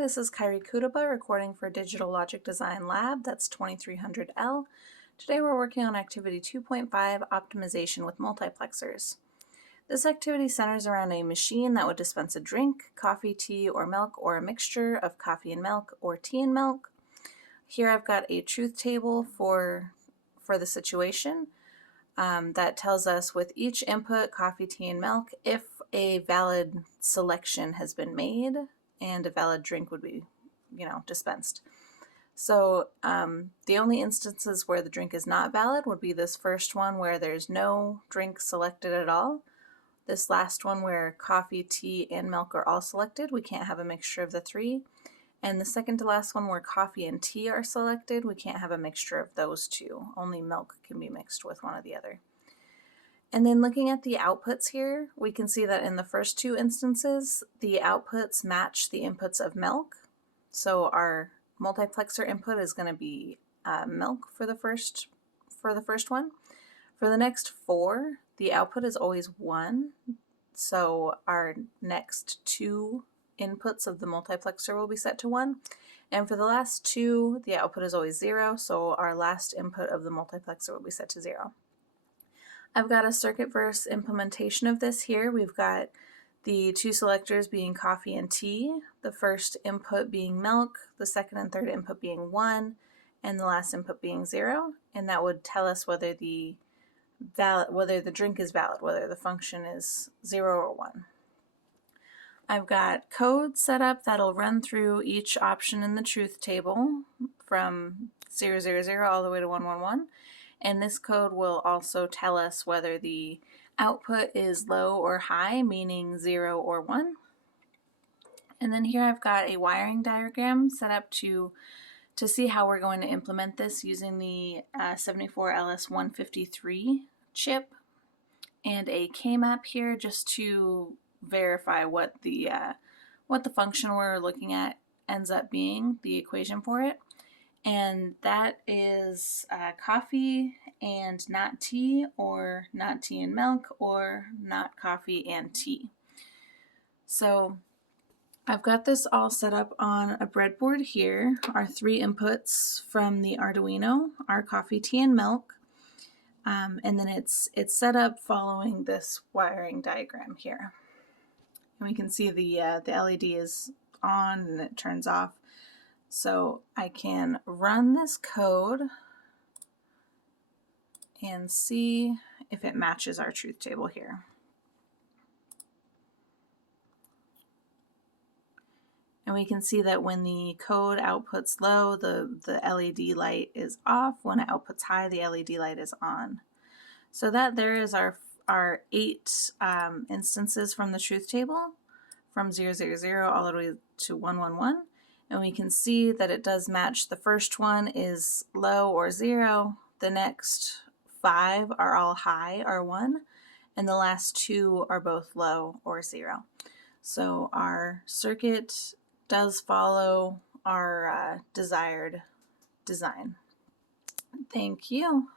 Hi, this is Kyrie Kudaba recording for Digital Logic Design Lab, that's 2300L. Today we're working on Activity 2.5, Optimization with Multiplexors. This activity centers around a machine that would dispense a drink, coffee, tea, or milk, or a mixture of coffee and milk, or tea and milk. Here I've got a truth table for the situation that tells us with each input, coffee, tea, and milk, if a valid selection has been made and a valid drink would be, dispensed. So the only instances where the drink is not valid would be this first one where there's no drink selected at all. This last one where coffee, tea, and milk are all selected, we can't have a mixture of the three. And the second to last one where coffee and tea are selected, we can't have a mixture of those two. Only milk can be mixed with one or the other. And then looking at the outputs here, we can see that in the first two instances, the outputs match the inputs of milk. So our multiplexer input is going to be milk for the first one. For the next four, the output is always 1. So our next two inputs of the multiplexer will be set to 1. And for the last two, the output is always 0. So our last input of the multiplexer will be set to 0. I've got a circuit verse implementation of this here. We've got the two selectors being coffee and tea, the first input being milk, the second and third input being 1, and the last input being 0. And that would tell us whether the drink is valid, whether the function is 0 or 1. I've got code set up that'll run through each option in the truth table from 000 all the way to 111. And this code will also tell us whether the output is low or high, meaning 0 or 1. And then here I've got a wiring diagram set up to see how we're going to implement this using the 74LS153 chip and a K-map here just to verify what the function we're looking at ends up being, the equation for it. And that is coffee and not tea, or not tea and milk, or not coffee and tea. So I've got this all set up on a breadboard here. Our three inputs from the Arduino are coffee, tea, and milk. And then it's set up following this wiring diagram here. And we can see the LED is on and it turns off. So I can run this code and see if it matches our truth table here. And we can see that when the code outputs low, the LED light is off. When it outputs high, the LED light is on. So that there is our 8 instances from the truth table, from 000 all the way to 111. And we can see that it does match. The first one is low or 0. The next 5 are all high or 1. And the last 2 are both low or 0. So our circuit does follow our desired design. Thank you.